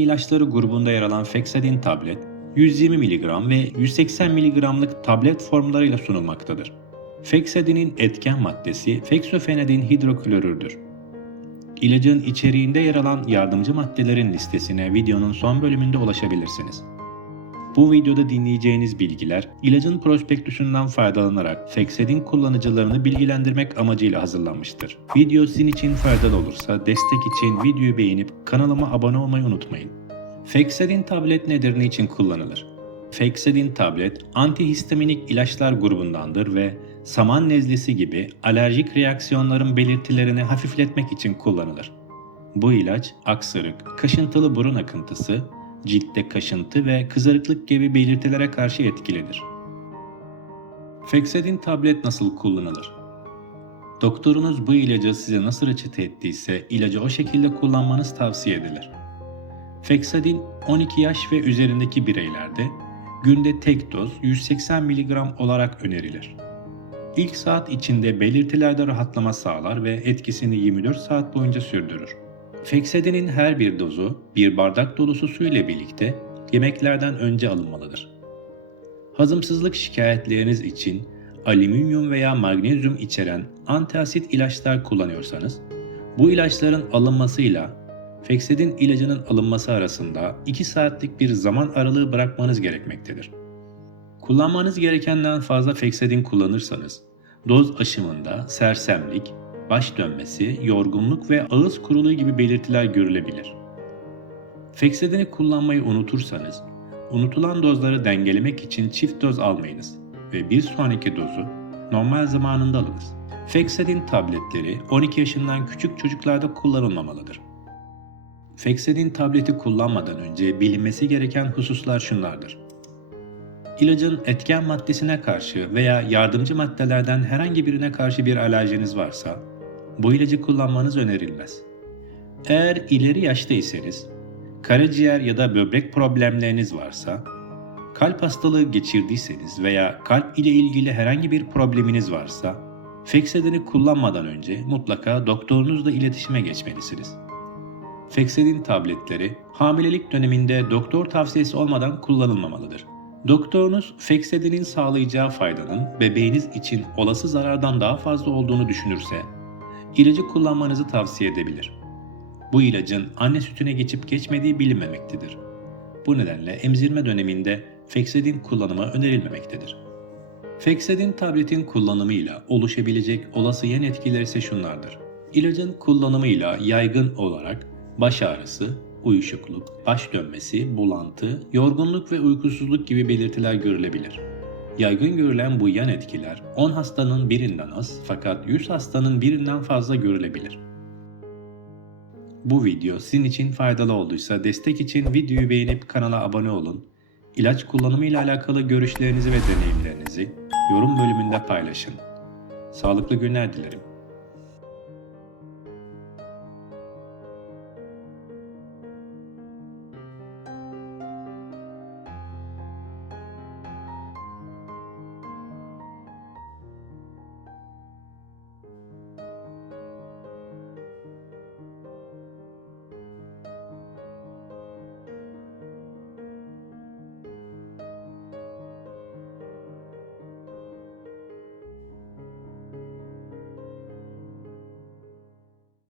ilaçları grubunda yer alan Fexedin tablet, 120 mg ve 180 mg'lık tablet formlarıyla sunulmaktadır. Fexedin'in etken maddesi feksofenadin hidroklorürdür. İlacın içeriğinde yer alan yardımcı maddelerin listesine videonun son bölümünde ulaşabilirsiniz. Bu videoda dinleyeceğiniz bilgiler ilacın prospektüsünden faydalanarak Fexedin kullanıcılarını bilgilendirmek amacıyla hazırlanmıştır. Video sizin için faydalı olursa destek için videoyu beğenip kanalıma abone olmayı unutmayın. Fexedin tablet nedir, niçin kullanılır? Fexedin tablet antihistaminik ilaçlar grubundandır ve saman nezlesi gibi alerjik reaksiyonların belirtilerini hafifletmek için kullanılır. Bu ilaç aksırık, kaşıntılı burun akıntısı, ciltte kaşıntı ve kızarıklık gibi belirtilere karşı etkilidir. Fexedin tablet nasıl kullanılır? Doktorunuz bu ilacı size nasıl reçete ettiyse ilacı o şekilde kullanmanız tavsiye edilir. Fexedin 12 yaş ve üzerindeki bireylerde günde tek doz 180 mg olarak önerilir. İlk saat içinde belirtilerde rahatlama sağlar ve etkisini 24 saat boyunca sürdürür. Fexedin'in her bir dozu bir bardak dolusu su ile birlikte yemeklerden önce alınmalıdır. Hazımsızlık şikayetleriniz için alüminyum veya magnezyum içeren antiasit ilaçlar kullanıyorsanız, bu ilaçların alınmasıyla Fexedin ilacının alınması arasında 2 saatlik bir zaman aralığı bırakmanız gerekmektedir. Kullanmanız gerekenden fazla Fexedin kullanırsanız, doz aşımında sersemlik, baş dönmesi, yorgunluk ve ağız kuruluğu gibi belirtiler görülebilir. Fexedin'i kullanmayı unutursanız, unutulan dozları dengelemek için çift doz almayınız ve bir sonraki dozu normal zamanında alınız. Fexedin tabletleri 12 yaşından küçük çocuklarda kullanılmamalıdır. Fexedin tableti kullanmadan önce bilinmesi gereken hususlar şunlardır. İlacın etken maddesine karşı veya yardımcı maddelerden herhangi birine karşı bir alerjiniz varsa, bu ilacı kullanmanız önerilmez. Eğer ileri yaştaysanız, karaciğer ya da böbrek problemleriniz varsa, kalp hastalığı geçirdiyseniz veya kalp ile ilgili herhangi bir probleminiz varsa, Fexedin'i kullanmadan önce mutlaka doktorunuzla iletişime geçmelisiniz. Fexedin tabletleri hamilelik döneminde doktor tavsiyesi olmadan kullanılmamalıdır. Doktorunuz Fexedin'in sağlayacağı faydanın bebeğiniz için olası zarardan daha fazla olduğunu düşünürse, ilacı kullanmanızı tavsiye edebilir. Bu ilacın anne sütüne geçip geçmediği bilinmemektedir. Bu nedenle emzirme döneminde Fexedin kullanımı önerilmemektedir. Fexedin tabletin kullanımıyla oluşabilecek olası yan etkileri ise şunlardır. İlacın kullanımıyla yaygın olarak baş ağrısı, uyuşukluk, baş dönmesi, bulantı, yorgunluk ve uykusuzluk gibi belirtiler görülebilir. Yaygın görülen bu yan etkiler 10 hastanın birinden az fakat 100 hastanın birinden fazla görülebilir. Bu video sizin için faydalı olduysa destek için videoyu beğenip kanala abone olun. İlaç kullanımı ile alakalı görüşlerinizi ve deneyimlerinizi yorum bölümünde paylaşın. Sağlıklı günler dilerim.